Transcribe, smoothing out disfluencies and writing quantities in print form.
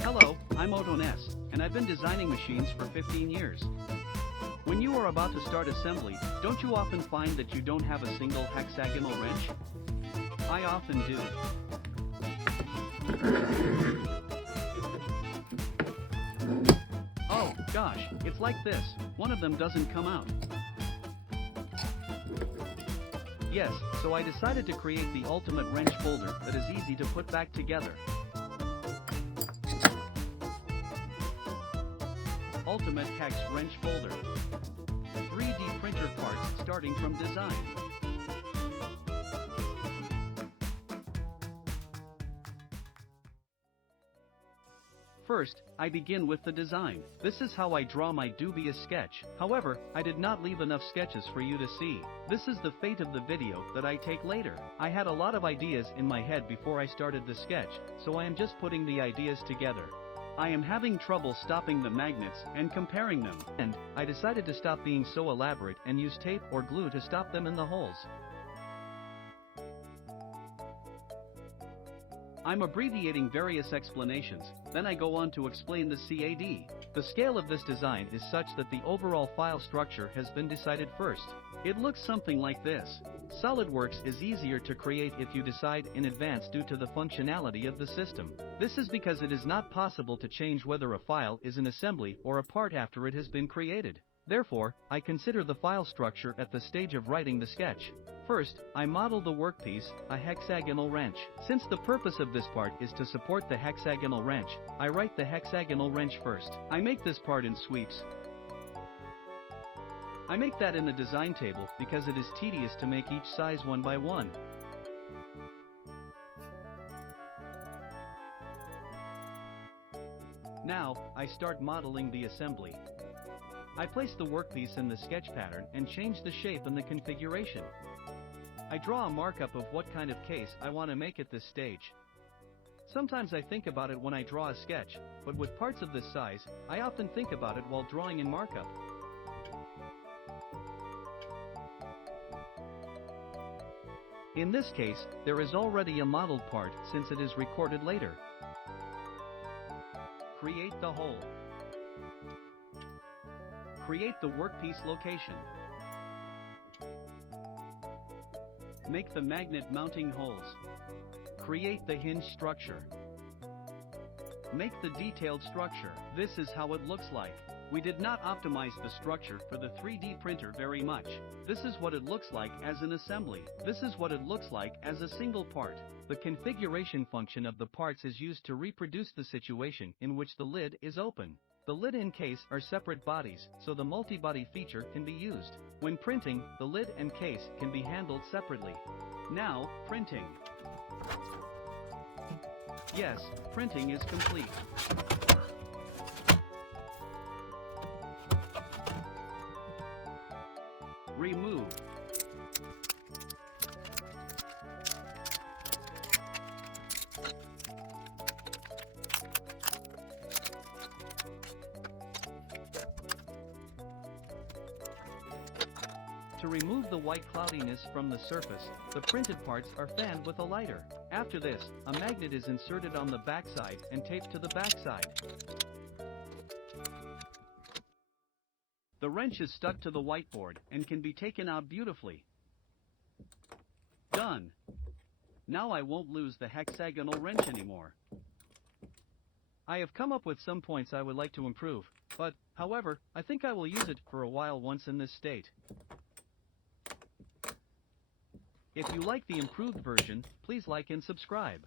Hello, I'm DaVinci S, and I've been designing machines for 15 years. When you are about to start assembly, don't you often find that you don't have a single hexagonal wrench? I often do. Oh, gosh, it's like this. One of them doesn't come out. Yes, so I decided to create the ultimate wrench folder that is easy to put back together. Ultimate Hex Wrench Folder. 3D printer parts starting from design. First, I begin with the design. This is how I draw my dubious sketch. However, I did not leave enough sketches for you to see. This is the fate of the video that I take later. I had a lot of ideas in my head before I started the sketch, so I am just putting the ideas together. I am having trouble stopping the magnets and comparing them, and I decided to stop being so elaborate and use tape or glue to stop them in the holes. I'm abbreviating various explanations, then I go on to explain the CAD. The scale of this design is such that the overall file structure has been decided first. It looks something like this. Solidworks is easier to create if you decide in advance due to the functionality of the system. This is because it is not possible to change whether a file is an assembly or a part after it has been created. Therefore, I consider the file structure at the stage of writing the sketch. First, I model the workpiece, a hexagonal wrench. Since the purpose of this part is to support the hexagonal wrench, I write the hexagonal wrench first. I make this part in sweeps. I make that in the design table because it is tedious to make each size one by one. Now, I start modeling the assembly. I place the workpiece in the sketch pattern and change the shape and the configuration. I draw a markup of what kind of case I want to make at this stage. Sometimes I think about it when I draw a sketch, but with parts of this size, I often think about it while drawing in markup. In this case, there is already a modeled part since it is recorded later. Create the hole. Create the workpiece location. Make the magnet mounting holes. Create the hinge structure. Make the detailed structure. This is how it looks like. We did not optimize the structure for the 3D printer very much. This is what it looks like as an assembly. This is what it looks like as a single part. The configuration function of the parts is used to reproduce the situation in which the lid is open. The lid and case are separate bodies, so the multi-body feature can be used. When printing, the lid and case can be handled separately. Now, printing. Yes, printing is complete. Remove. To remove the white cloudiness from the surface, the printed parts are fanned with a lighter. After this, a magnet is inserted on the backside and taped to the backside. The wrench is stuck to the whiteboard and can be taken out beautifully. Done. Now I won't lose the hexagonal wrench anymore. I have come up with some points I would like to improve, but, however, I think I will use it for a while once in this state. If you like the improved version, please like and subscribe.